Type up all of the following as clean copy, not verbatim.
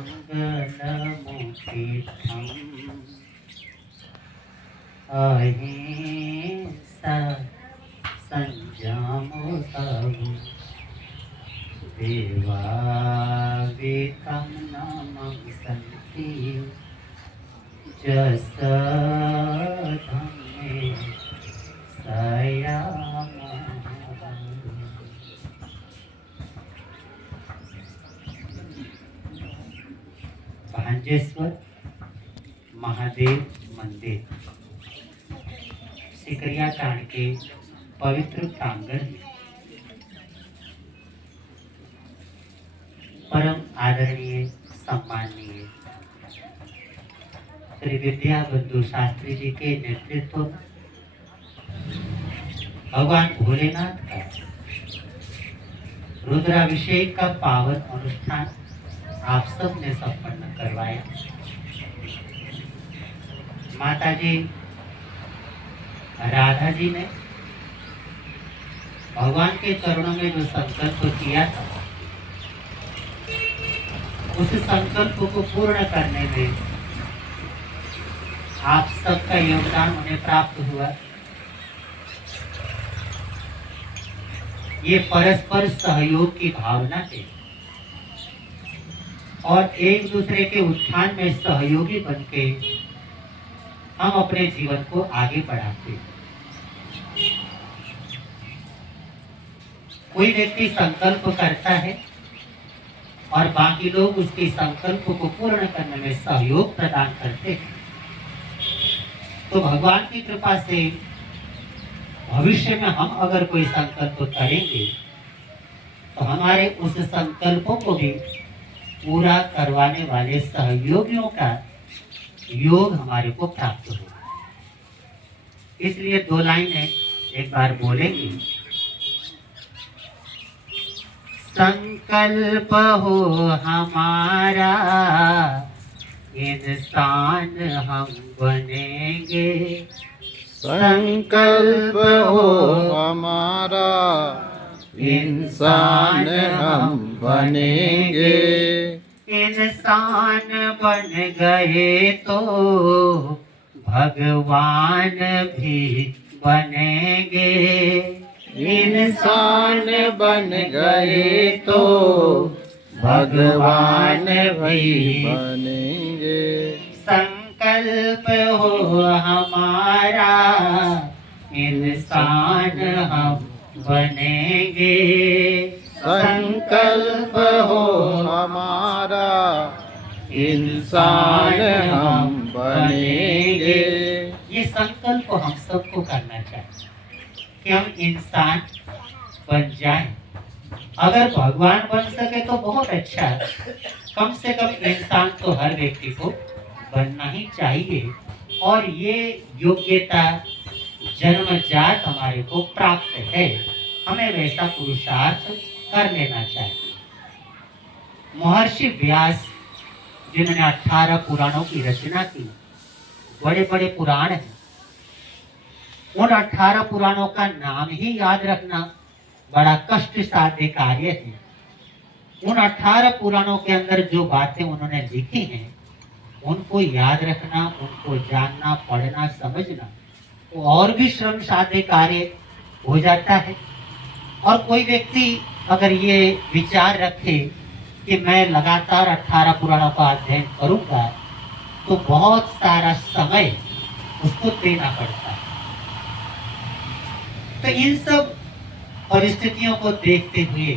मंगलमुखितम् अहिंसा संयमोऽतम् देवावितं नमस्सन्ति जसधम्मे सयामः। भांजेश्वर महादेव मंदिर सिकरिया कांड के पवित्र प्रांगण में परम आदरणीय सम्माननीय श्री विद्या बंधु शास्त्री जी के नेतृत्व में भगवान भोलेनाथ का रुद्राभिषेक का पावन अनुष्ठान आप सब ने संपन्न करवाया। माता जी राधा जी ने भगवान के चरणों में जो संकल्प किया था, उस संकल्प को पूर्ण करने में आप सबका योगदान उन्हें प्राप्त हुआ। ये परस्पर सहयोग की भावना है और एक दूसरे के उत्थान में सहयोगी बनके हम अपने जीवन को आगे बढ़ाते। कोई व्यक्ति संकल्प करता है और बाकी लोग उसके संकल्प को पूर्ण करने में सहयोग प्रदान करते हैं, तो भगवान की कृपा से भविष्य में हम अगर कोई संकल्प करेंगे तो हमारे उस संकल्पों को भी पूरा करवाने वाले सहयोगियों का योग हमारे को प्राप्त होगा। इसलिए दो लाइनें एक बार बोलेंगे। संकल्प हो हमारा इंसान हम बनेंगे, संकल्प हो हमारा इंसान हम बनेंगे। इंसान बन गए तो भगवान भी बनेंगे। इंसान बन गए तो भगवान भी बनेंगे। संकल्प हो हमारा इंसान हम बनेंगे। संकल्प हो हमारा इंसान हम बनेंगे। ये संकल्प हम सबको करना चाहिए कि हम इंसान बन जाएं। अगर भगवान बन सके तो बहुत अच्छा है, कम से कम इंसान तो हर व्यक्ति को बनना ही चाहिए। और ये योग्यता जन्मजात हमारे को प्राप्त है, हमें वैसा पुरुषार्थ कर लेना चाहिए। महर्षि व्यास जिन्होंने 18 पुराणों की रचना की, बड़े बड़े पुराण हैं, उन 18 पुराणों का नाम ही याद रखना बड़ा कष्ट साध्य कार्य है। उन 18 पुराणों के अंदर जो बातें उन्होंने लिखी हैं, उनको याद रखना, उनको जानना, पढ़ना, समझना तो और भी श्रम साध्य कार्य हो जाता है। और कोई व्यक्ति अगर ये विचार रखे कि मैं लगातार 18 पुराणों का अध्ययन करूंगा, तो बहुत सारा समय उसको देना पड़ता है। तो इन सब परिस्थितियों को देखते हुए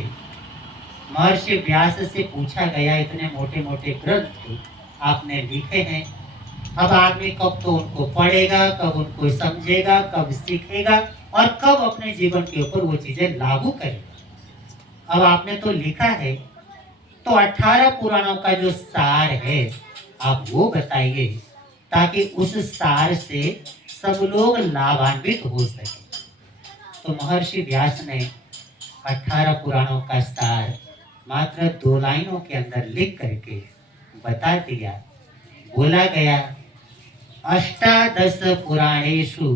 महर्षि व्यास से पूछा गया, इतने मोटे मोटे ग्रंथ आपने लिखे हैं, अब आदमी कब तो उनको पढ़ेगा, कब उनको समझेगा, कब सीखेगा और कब अपने जीवन के ऊपर वो चीजें लागू करेगा। अब आपने तो लिखा है, तो 18 पुराणों का जो सार है आप वो बताइए, ताकि उस सार से सब लोग लाभान्वित हो सके। तो महर्षि व्यास ने 18 पुराणों का सार मात्र 2 लाइनों के अंदर लिख करके बता दिया। बोला गया, अष्टादश पुराणेषु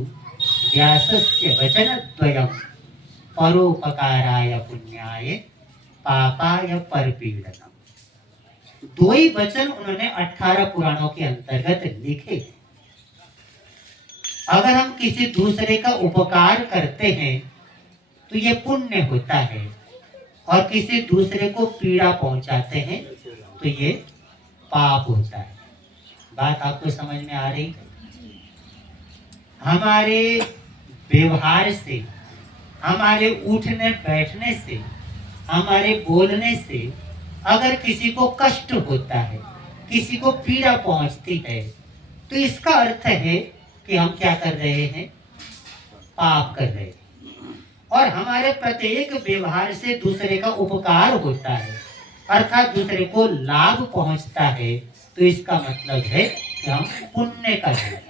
व्यासस्य वचनद्वयं परोपकाराय पुण्याय पापाय परपीडनम्। दो ही वचन उन्होंने 18 पुराणों के अंतर्गत लिखे। अगर हम किसी दूसरे का उपकार करते हैं तो ये पुण्य होता है, और किसी दूसरे को पीड़ा पहुंचाते हैं तो ये पाप होता है। बात आपको समझ में आ रही? हमारे व्यवहार से, हमारे उठने बैठने से, हमारे बोलने से अगर किसी को कष्ट होता है, किसी को पीड़ा पहुंचती है, तो इसका अर्थ है कि हम क्या कर रहे हैं? पाप कर रहे हैं। और हमारे प्रत्येक व्यवहार से दूसरे का उपकार होता है, अर्थात दूसरे को लाभ पहुंचता है, तो इसका मतलब है कि हम पुण्य कर रहे हैं।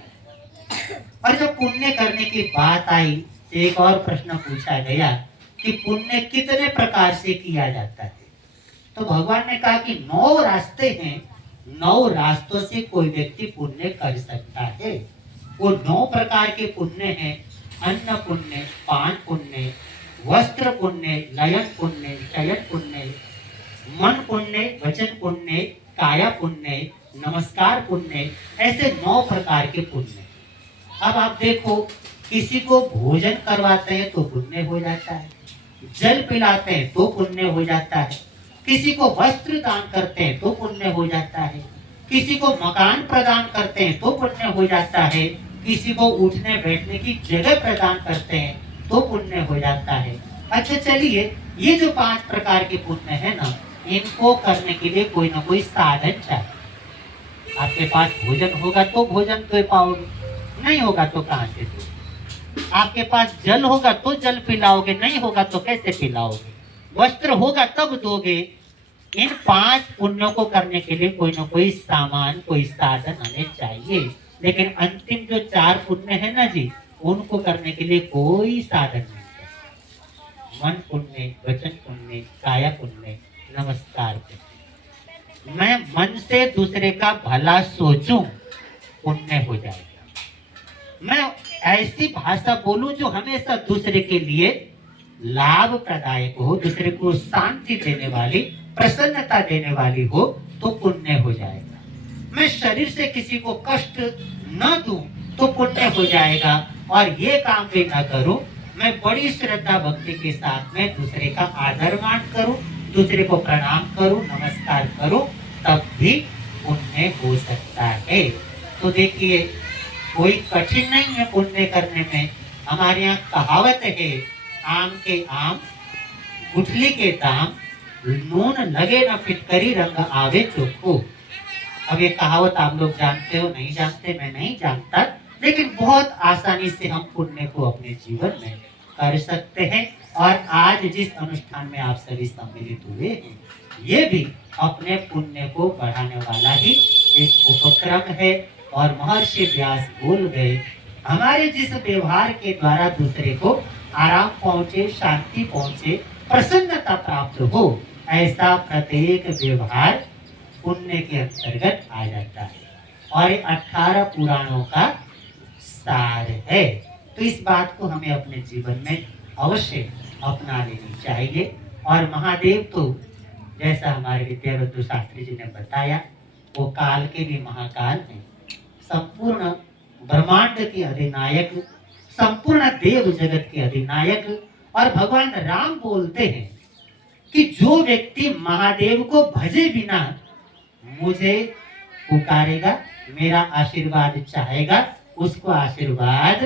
और जब पुण्य करने की बात आई तो एक और प्रश्न पूछा गया कि पुण्य कितने प्रकार से किया जाता है। तो भगवान ने कहा कि 9 रास्ते हैं, 9 रास्तों से कोई व्यक्ति पुण्य कर सकता है। वो 9 प्रकार के पुण्य हैं: अन्न पुण्य, पान पुण्य, वस्त्र पुण्य, लयन पुण्य, शयन पुण्य, मन पुण्य, वचन पुण्य, काया पुण्य, नमस्कार पुण्य। ऐसे 9 प्रकार के पुण्य। अब आप देखो, किसी को भोजन करवाते हैं तो पुण्य हो जाता है, जल पिलाते हैं तो पुण्य हो जाता है, किसी को वस्त्र दान करते हैं तो पुण्य हो जाता है, किसी को मकान प्रदान करते हैं तो पुण्य हो जाता है, किसी को उठने बैठने की जगह प्रदान करते हैं तो पुण्य हो जाता है। अच्छा चलिए, ये जो 5 प्रकार के पुण्य है ना, इनको करने के लिए कोई ना कोई साधन चाहिए। आपके पास भोजन होगा तो भोजन दे पाओगे, नहीं होगा तो कहाँ से दोगे? आपके पास जल होगा तो जल पिलाओगे, नहीं होगा तो कैसे पिलाओगे? वस्त्र होगा तब दोगे। इन 5 पुण्यों को करने के लिए कोई ना कोई सामान, कोई साधन हमें चाहिए। लेकिन अंतिम जो 4 पुण्य है ना जी, उनको करने के लिए कोई साधन नहीं है। मन पुण्य, वचन पुण्य, काया पुण्य, नमस्कार पुण्य। मैं मन से दूसरे का भला सोचूं, पुण्य हो जाएगा। मैं ऐसी भाषा बोलूं जो हमेशा दूसरे के लिए लाभ प्रदायक हो, दूसरे को शांति देने वाली, प्रसन्नता देने वाली हो, तो पुण्य हो जाएगा। मैं शरीर से किसी को कष्ट न दूं तो पुण्य हो जाएगा। और ये काम भी न करूं, मैं बड़ी श्रद्धा भक्ति के साथ में दूसरे का आदर मान करूं, दूसरे को प्रणाम करूं, नमस्कार करूं, तब भी पुण्य हो सकता है। तो देखिए, कोई कठिन नहीं है पुण्य करने में। हमारे यहाँ कहावत है, आम के आम, गुठली के दाम, नून लगे न फिटकरी, रंग आवे चोखो। अब ये कहावत आप लोग जानते हो, नहीं जानते, मैं नहीं जानता, लेकिन बहुत आसानी से हम पुण्य को अपने जीवन में कर सकते हैं। और आज जिस अनुष्ठान में आप सभी सम्मिलित हुए हैं, ये भी अपने पुण्य को बढ़ाने वाला ही एक उपक्रम है। और महर्षि व्यास बोल गए, हमारे जिस व्यवहार के द्वारा दूसरे को आराम पहुंचे, शांति पहुंचे, प्रसन्नता प्राप्त हो, ऐसा प्रत्येक व्यवहार पुण्य के अंतर्गत आ जाता है। और 18 पुराणों का सार है। तो इस बात को हमें अपने जीवन में अवश्य अपना लेनी चाहिए। और महादेव तो जैसा हमारे विद्यावतु शास्त्री जी ने बताया, वो काल के भी महाकाल हैं, संपूर्ण ब्रह्मांड के अधिनायक, संपूर्ण देव जगत के अधिनायक। और भगवान राम बोलते हैं कि जो व्यक्ति महादेव को भजे बिना मुझे पुकारेगा, मेरा आशीर्वाद चाहेगा, उसको आशीर्वाद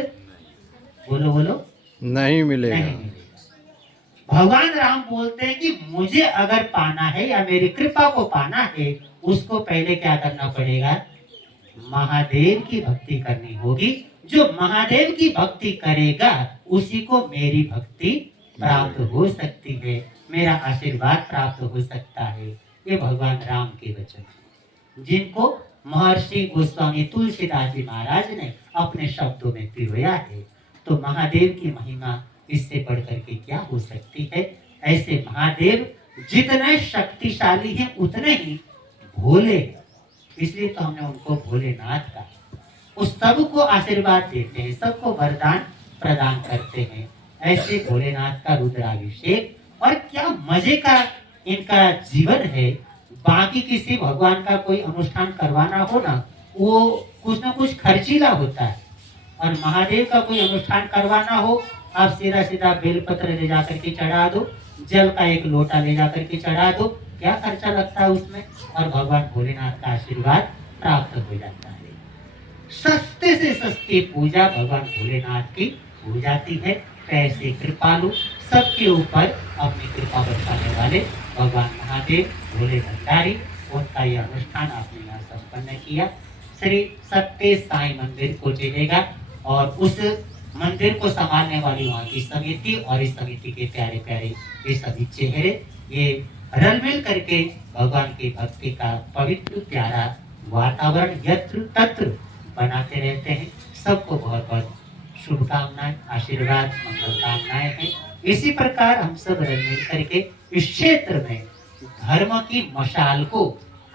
बोलो बोलो नहीं मिलेगा। नहीं मिलेगा। भगवान राम बोलते हैं कि मुझे अगर पाना है या मेरी कृपा को पाना है, उसको पहले क्या करना पड़ेगा? महादेव की भक्ति करनी होगी। जो महादेव की भक्ति करेगा उसी को मेरी भक्ति प्राप्त हो सकती है, मेरा आशीर्वाद प्राप्त हो सकता है। ये भगवान राम के वचन हैं, जिनको महर्षि गोस्वामी तुलसीदास जी महाराज ने अपने शब्दों में पिरोया है। तो महादेव की महिमा इससे बढ़कर के क्या हो सकती है? ऐसे महादेव जितने शक्तिशाली हैं उतने ही भोले हैं। इसलिए तो हमने उनको भोलेनाथ कहा। वो सबको आशीर्वाद देते हैं, सबको वरदान प्रदान करते हैं। ऐसे भोलेनाथ का रुद्राभिषेक, और क्या मजे का इनका जीवन है। बाकी किसी भगवान का कोई अनुष्ठान करवाना हो ना, वो कुछ ना कुछ खर्चीला होता है। और महादेव का कोई अनुष्ठान करवाना हो, आप सीधा सीधा बेलपत्र ले जाकर के चढ़ा दो, जल का एक लोटा ले जाकर के चढ़ा दो, क्या खर्चा लगता है उसमें, और भगवान भोलेनाथ का आशीर्वाद प्राप्त हो जाता है। सस्ते से सस्ती पूजा भगवान भोलेनाथ की हो जाती है। कैसे कृपालु, सबके ऊपर अपनी कृपा बरसाने वाले भगवान महादेव भोले भंडारी, उनका यह अनुष्ठान आपने यहाँ संपन्न किया। श्री सत्य साई मंदिर को चलेगा और उस मंदिर को संभालने वाली वहाँ की समिति और इस समिति के प्यारे प्यारे ये सभी चेहरे, ये रल मिल करके भगवान की भक्ति का पवित्र प्यारा वातावरण यत्र तत्र बनाते रहते हैं। सबको बहुत बहुत शुभकामनाएं, आशीर्वाद, मंगल कामनाएं हैं। इसी प्रकार हम सब रल मिल करके इस क्षेत्र में धर्म की मशाल को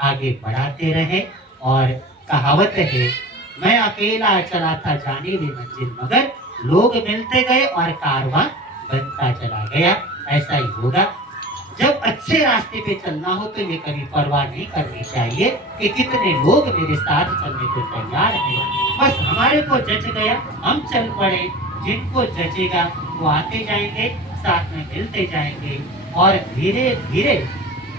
आगे बढ़ाते रहे। और कहावत है, मैं अकेला चला था जाने भी मंजिल, मगर लोग मिलते गए और कारवां बनता चला गया। ऐसा ही होगा। जब अच्छे रास्ते पे चलना हो तो ये कभी परवाह नहीं करनी चाहिए कि कितने लोग मेरे साथ चलने को तैयार हैं। बस हमारे को जच गया, हम चल पड़े। जिनको जचेगा वो आते जाएंगे, साथ में मिलते जाएंगे। और धीरे धीरे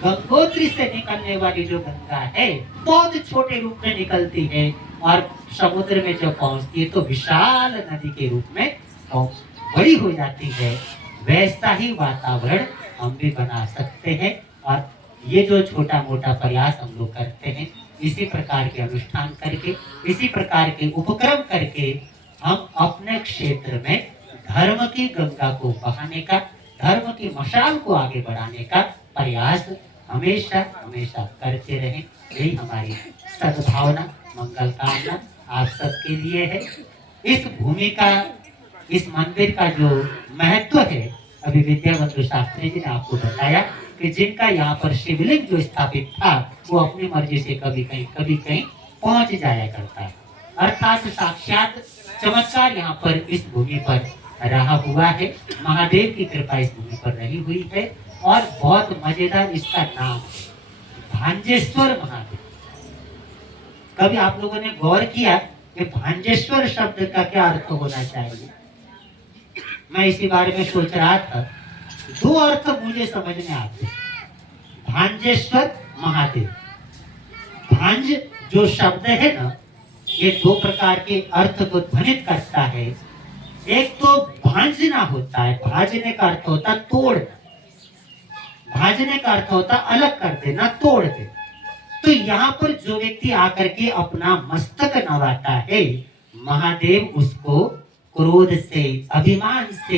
गंगोत्री से निकलने वाली जो गंगा है, बहुत छोटे रूप में निकलती है और समुद्र में जब पहुंचती है तो विशाल नदी के रूप में बड़ी हो जाती है। वैसा ही वातावरण हम भी बना सकते हैं। और ये जो छोटा मोटा प्रयास हम लोग करते हैं, इसी प्रकार के अनुष्ठान करके, इसी प्रकार के उपक्रम करके हम अपने क्षेत्र में धर्म की गंगा को बहाने का, धर्म की मशाल को आगे बढ़ाने का प्रयास हमेशा हमेशा करते रहें। यही हमारी सद्भावना, मंगल कामना आप सबके लिए है। इस भूमि का, इस मंदिर का जो महत्व है, अभी विद्यावंतु शास्त्री जी ने आपको बताया कि जिनका यहाँ पर शिवलिंग जो स्थापित था, वो अपनी मर्जी से कभी कहीं पहुंच जाया करता है। अर्थात साक्षात चमत्कार यहाँ पर इस भूमि पर रहा हुआ है। महादेव की कृपा इस भूमि पर रही हुई है। और बहुत मजेदार इसका नाम है, भांजेश्वर महादेव। कभी आप लोगों ने गौर किया कि भांजेश्वर शब्द का क्या अर्थ होना चाहिए? मैं इसी बारे में सोच रहा था। दो अर्थ मुझे समझ में आते। भांजेश्वर महादेव, भांज जो शब्द है ना, ये दो प्रकार के अर्थ को ध्वनित करता है। एक तो भांजना होता है, भांजने का अर्थ होता है तोड़ना, भांजने का अर्थ होता अलग कर देना, तोड़ दे। तो यहाँ पर जो व्यक्ति आकर के अपना मस्तक नवाता है, महादेव उसको क्रोध से, अभिमान से,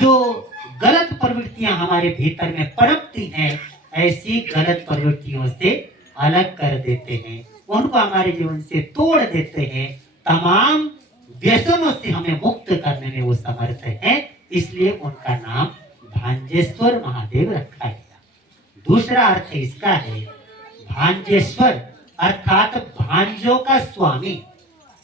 जो गलत प्रवृत्तियां हमारे भीतर में पनपती हैं, ऐसी गलत प्रवृत्तियों से अलग कर देते हैं, उनको हमारे जीवन से तोड़ देते हैं। तमाम व्यसनों से हमें मुक्त करने में वो समर्थ है। इसलिए उनका नाम भांजेश्वर महादेव रखा गया। दूसरा अर्थ इसका है भांजेश्वर, अर्थात भांजों का स्वामी,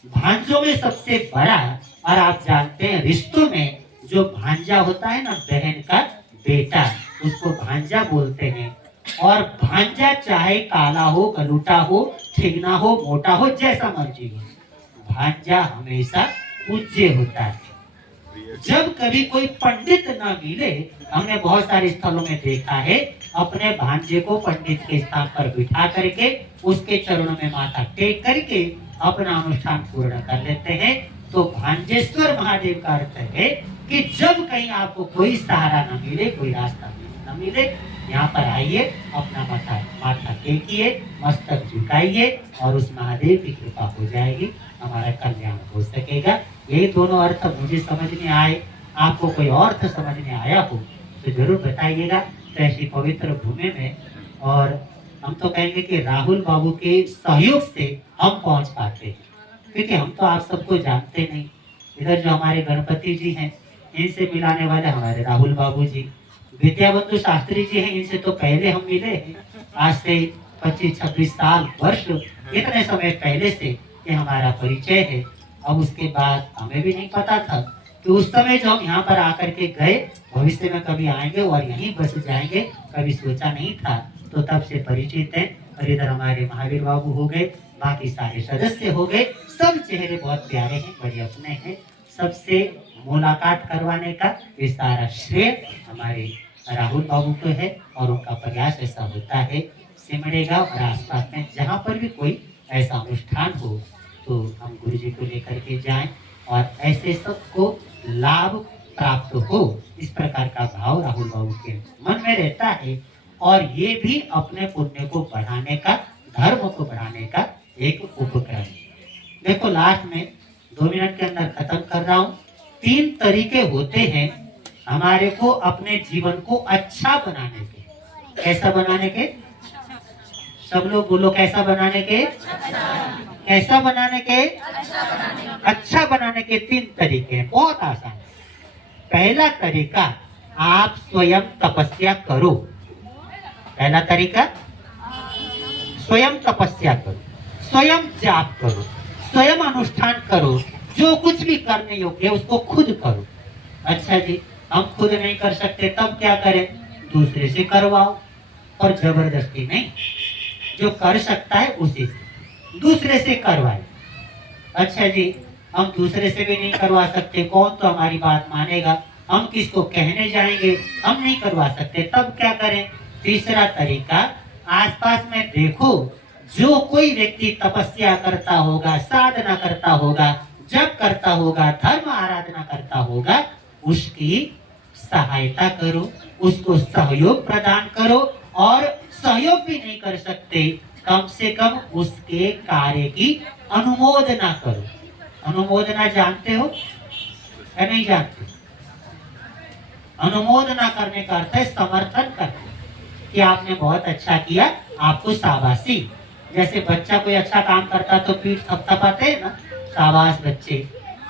भांजों में सबसे बड़ा। और आप जानते हैं रिश्तों में जो भांजा होता है ना, बहन का बेटा, उसको भांजा बोलते हैं। और भांजा चाहे काला हो, गलूटा हो, ठिगना हो, मोटा हो, जैसा मर्जी हो, भांजा हमेशा पूज्य होता है। जब कभी कोई पंडित न मिले, हमने बहुत सारे स्थलों में देखा है, अपने भांजे को पंडित के स्थान पर बिठा करके उसके चरणों में माथा टेक करके अपना अनुष्ठान पूर्ण कर लेते हैं। तो भांजेश्वर महादेव का अर्थ है कि जब कहीं आपको कोई सहारा न मिले, कोई रास्ता न मिले, यहाँ पर आइए, अपना माथा टेकिए, मस्तक झुकाइए और उस महादेव की कृपा हो जाएगी, हमारा कल्याण हो सकेगा। ये दोनों अर्थ मुझे समझ में आए, आपको कोई अर्थ समझ में आया हो तो जरूर बताइएगा। तो ऐसी पवित्र भूमि में, और हम तो कहेंगे कि राहुल बाबू के सहयोग से हम पहुंच पाते हैं, क्योंकि हम तो आप सबको जानते नहीं। इधर जो हमारे गणपति जी हैं, इनसे मिलाने वाले हमारे राहुल बाबू जी, विद्यावंतु शास्त्री जी हैं, इनसे तो पहले हम मिले हैं, आज से 25-26 साल, वर्ष, इतने समय पहले से ये हमारा परिचय है। अब उसके बाद हमें भी नहीं पता था कि उस समय जो हम यहाँ पर आकर के गए, भविष्य में कभी आएंगे और यहीं बस जाएंगे, कभी सोचा नहीं था। तो तब से परिचित हैं। और इधर हमारे महावीर बाबू हो गए, बाकी सारे सदस्य हो गए, सब चेहरे बहुत प्यारे हैं, बड़े अपने हैं। सबसे मुलाकात करवाने का ये सारा श्रेय हमारे राहुल बाबू को है और उनका प्रयास ऐसा होता है। सिमड़े गांव और आसपास में जहाँ पर भी कोई ऐसा अनुष्ठान हो तो हम गुरु जी को लेकर के जाएं और ऐसे सबको लाभ प्राप्त हो, इस प्रकार का भाव राहुल बाबू के मन में रहता है। और ये भी अपने पुण्य को बढ़ाने का, धर्म को बढ़ाने का एक उपक्रम है। देखो लास्ट में 2 मिनट के अंदर खत्म कर रहा हूँ। 3 तरीके होते हैं हमारे को अपने जीवन को अच्छा बनाने के। कैसा बनाने के? सब लोग बोलो, कैसा बनाने के? कैसा बनाने के? अच्छा बनाने के 3 तरीके हैं, बहुत आसान। पहला तरीका, आप स्वयं तपस्या करो। पहला तरीका, स्वयं तपस्या करो, स्वयं जाप करो, स्वयं अनुष्ठान करो, जो कुछ भी करने योग्य है उसको खुद करो। अच्छा जी, हम खुद नहीं कर सकते तब क्या करें? दूसरे से करवाओ, और जबरदस्ती नहीं, जो कर सकता है उसी से, दूसरे से करवाए। अच्छा जी, हम दूसरे से भी नहीं करवा सकते, कौन तो हमारी बात मानेगा, हम किसको कहने जाएंगे, हम नहीं करवा सकते, तब क्या करें? तीसरा तरीका, आसपास में देखो, जो कोई व्यक्ति तपस्या करता होगा, साधना करता होगा, जप करता होगा, धर्म आराधना करता होगा, उसकी सहायता करो, उसको सहयोग प्रदान करो, और सहयोग भी नहीं कर सकते, कम से कम उसके कार्य की अनुमोदना करो। अनुमोदना जानते हो या नहीं जानते? अनुमोदना करने का अर्थ है समर्थन करना, कि आपने बहुत अच्छा किया, आपको शाबाशी। जैसे बच्चा कोई अच्छा काम करता तो पीठ थपथपाते हैं ना, शाबाश बच्चे।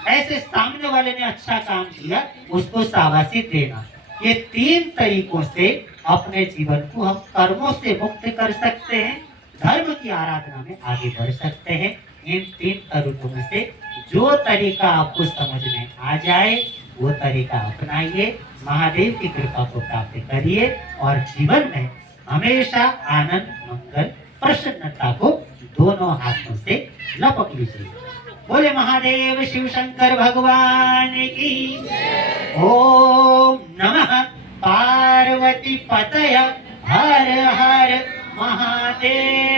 ऐसे सामने वाले ने अच्छा काम किया, उसको शाबाशी देना। ये 3 तरीकों से अपने जीवन को हम कर्मों से मुक्त कर सकते हैं, धर्म की आराधना में आगे बढ़ सकते हैं। इन 3 तरीकों में से जो तरीका आपको समझ में आ जाए वो तरीका अपनाइए, महादेव की कृपा को प्राप्त करिए और जीवन में हमेशा आनंद, मंगल, प्रसन्नता को दोनों हाथों से लपक लीजिए। बोले महादेव शिव शंकर भगवान की। ओम नमः पार्वती पतय हर हर महादेव।